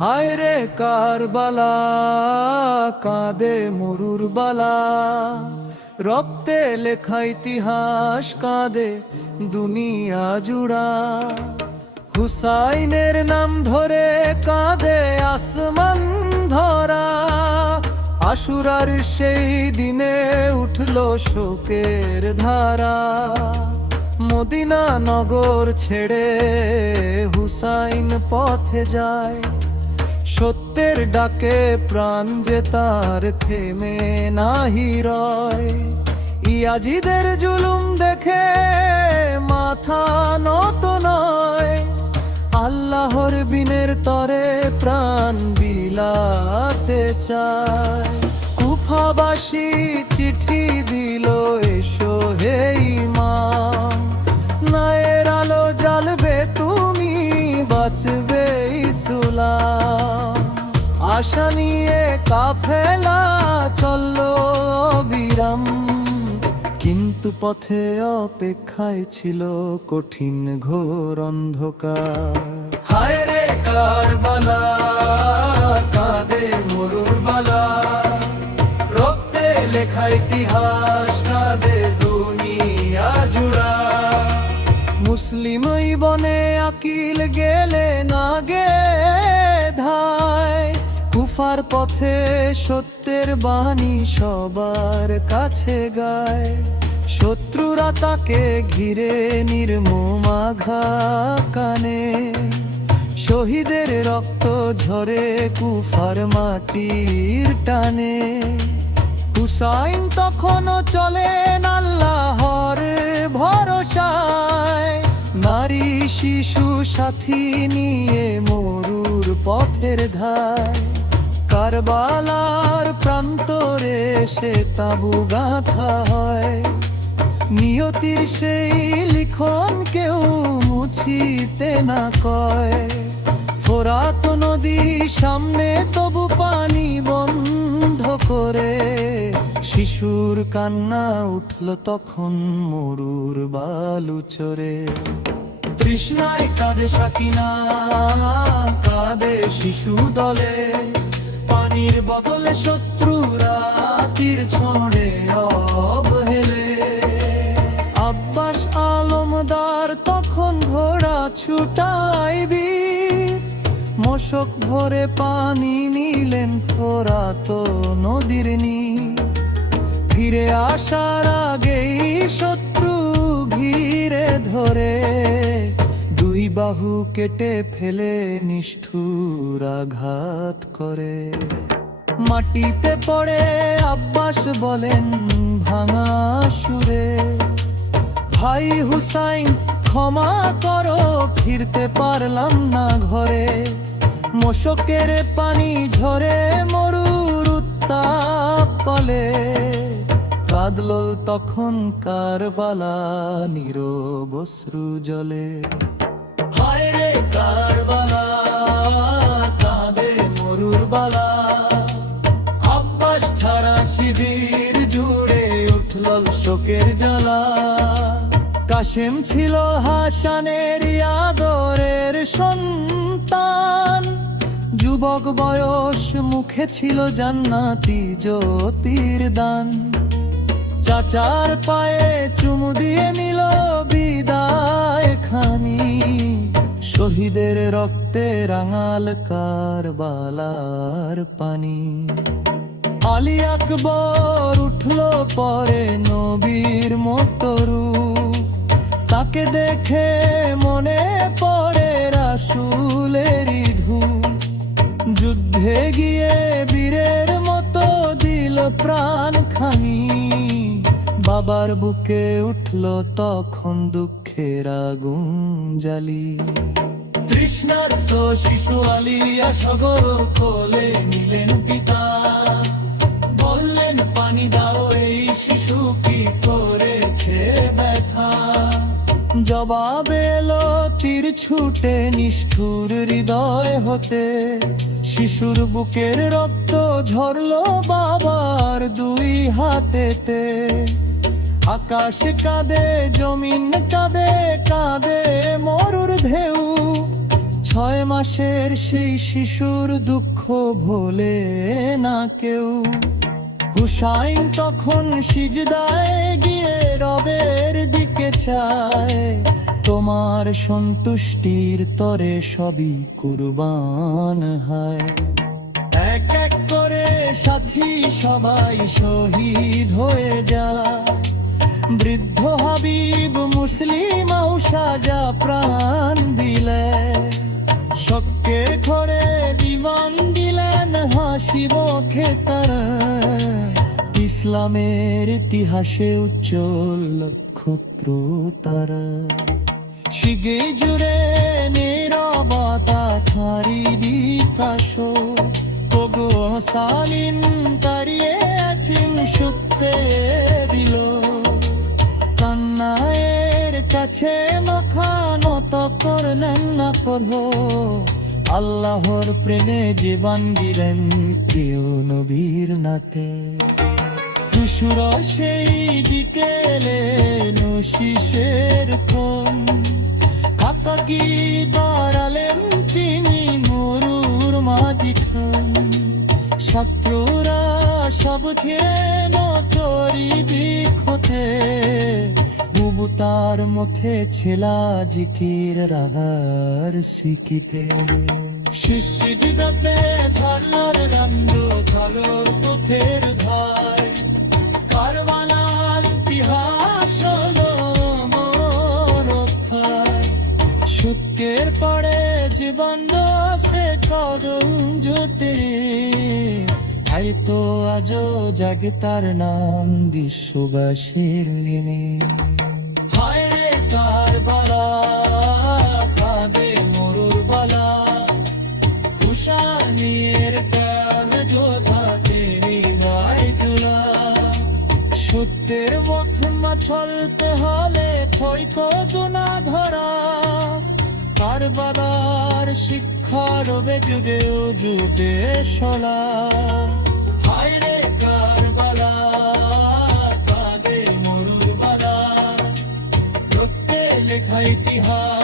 হায় রে কারবালা, কাঁদে মরুর বালা, রক্তে লেখা ইতিহাস কাঁদে দুনিয়া জুড়া। হুসাইনের নাম ধরে কাঁদে আসমান ধরা, আশুরার সেই দিনে উঠল শোকের ধারা। মদিনা নগর ছেড়ে হুসাইন পথে যায়, সত্যের ডাকে প্রাণ যে তার থেমে নাহি রয়। ইয়াজিদের জুলুম দেখে মাথা নত নয়, আল্লাহর বিনের তরে প্রাণ বিলাতে চায়। কুফাবাসী চিঠি দিল, এসো হে ইমাম, নায়ের আলো জ্বালবে তুমি, বাঁচবে ইসলাম। আশা নিয়ে কাফেলা চলল অবিরাম, কিন্তু পথে অপেক্ষায় ছিল কঠিন ঘোর অন্ধকার। হায় রে কারবালা, কাঁদে মরুর বালা, রক্তে লেখা ইতিহাস কাঁদে দুনিয়া জুড়া। মুসলিম বনে আকিল গেলে না গে ধায়, কুফার পথে সত্যের বাণী সবার কাছে গায়। শত্রুরা তাকে ঘিরে নির্মম আঘাত কানে, শহীদের রক্ত ঝরে কুফার মাটির টানে। হুসাইন তখনও চলেন আল্লাহর ভরসায়, নারী শিশু সাথী নিয়ে মরুর পথের ধায়। কারবালার প্রান্তরে সে তাবু গাঁথা হয়, নিয়তির সেই লিখন কেউ মুছিতে না কয়। ফোরাত নদী সামনে তবু পানি বন্ধ করে, শিশুর কান্না উঠল তখন মরুর বালু চরে। তৃষ্ণায় কাঁদে সাকিনা, কাঁদে শিশু দলে, পানির বদলে শত্রুরা তীর ছোঁড়ে অবহেলে। আব্বাস আলমদার তখন ঘোড়া ছুটাইবি, মশক ভরে পানি নিলেন ফোরাত নদীর নীর। ফিরে আসার আগেই শত্রু ঘিরে ধরে, দুই বাহু কেটে ফেলে নিষ্ঠুর আঘাত করে। মাটিতে পড়ে আব্বাস বলেন ভাঙা সুরে, ভাই হুসাইন ক্ষমা করো, ফিরতে পারলাম না ঘরে। মশকের পানি ঝরে মরুর উত্তাপ পলে, কাঁদল তখন কারবালা নীরব অশ্রু জলে। হায় রে কারবালা, কাঁদে মরুর বালা, আব্বাস ছাড়া শিবির জুড়ে উঠল শোকের জ্বালা। কাশেম ছিল হাসানের আদরের সন্তান, যুবক বয়স মুখে ছিল জান্নাতি জ্যোতির দান। চাচার পায়ে চুমু দিয়ে নিল বিদায় খানি, শহীদের রক্তে রাঙাল কারবালার পানি। আলী আকবর উঠল পরে নবীর মতো রূপ, তাকে দেখে মনে পড়ে রাসূলেরই ধূপ। যুদ্ধে গিয়ে বীরের মতো দিল প্রাণ খানি, বাবার বুকে উঠল তখন দুঃখের আগুন জ্বালি। তৃষ্ণার্ত শিশু আলিয়া সগর কোলে নিলেন পিতা, বললেন পানি দাও এই শিশু জবাবে এলো তীর ছুটে নিষ্ঠুর হৃদয় হতে, শিশুর বুকের রক্ত ঝরলো বাবার দুই হাতেতে। আকাশ কাঁদে, জমিন কাঁদে, কাঁদে মরুর ঢেউ, 6 মাসের সেই শিশুর দুঃখ ভোলে না কেউ। হুসাইন তখন সিজদায় গিয়ে রবের দিকে চায়, তোমার সন্তুষ্টির তরে সবই কুরবান হয়। এক এক করে সাথী সবাই শহীদ হয়ে যায়, বৃদ্ধ হাবিব মুসলিম আউসাজা প্রাণ দিলে। শক্কের ঘরে জীবন দিলেন হাসি মুখে তারা, ইসলামের ইতিহাসে উজ্জ্বল নক্ষত্র তারা। শিগে জুড়ে নীরবতা খারি বিকাশ, তবু সালিম তারিয়ে আছেন সত্যে দিল। কান্নায়ের কাছে মাথা নত করলেন না প্রভু, আল্লাহর প্রেমে জীবন দিলেন প্রিয় নবীর নাতে। শিশুর সেই বিকেলে নশিসের ক্ষণ, আকাকি বাড়ালেন তিনি মরুর মাঝখান। শত্রুরা সব থেন তরি বিক্ষতে, বুবুতার মুখে ছেলা জিকির রাগার সিকিতে। শিশিদিদাতে ঝরলার রান্দ কালোর পথের ধার, কারবালার ইতিহাস হলো মরক্ষায়। শুক্রের পরে জীবন দোষে করুণ জ্যোতি, তাই তো আজও জাগে তার নাম বিশ্ববাসীর লিনে। হায় রে কারবালা, কাঁদে মরুর বালা, হুসাইনের প্রাণ যোদ্ধা তেরি বাইতুলা। সত্যের পথে চলতে হলে ঠই কদু না ধরা, কারবালার শিক্ষা রবে যুগে যুগে সলা। হায় রে কারবালা, কাঁদে মরুর বালা, রক্তে লেখা ইতিহাস।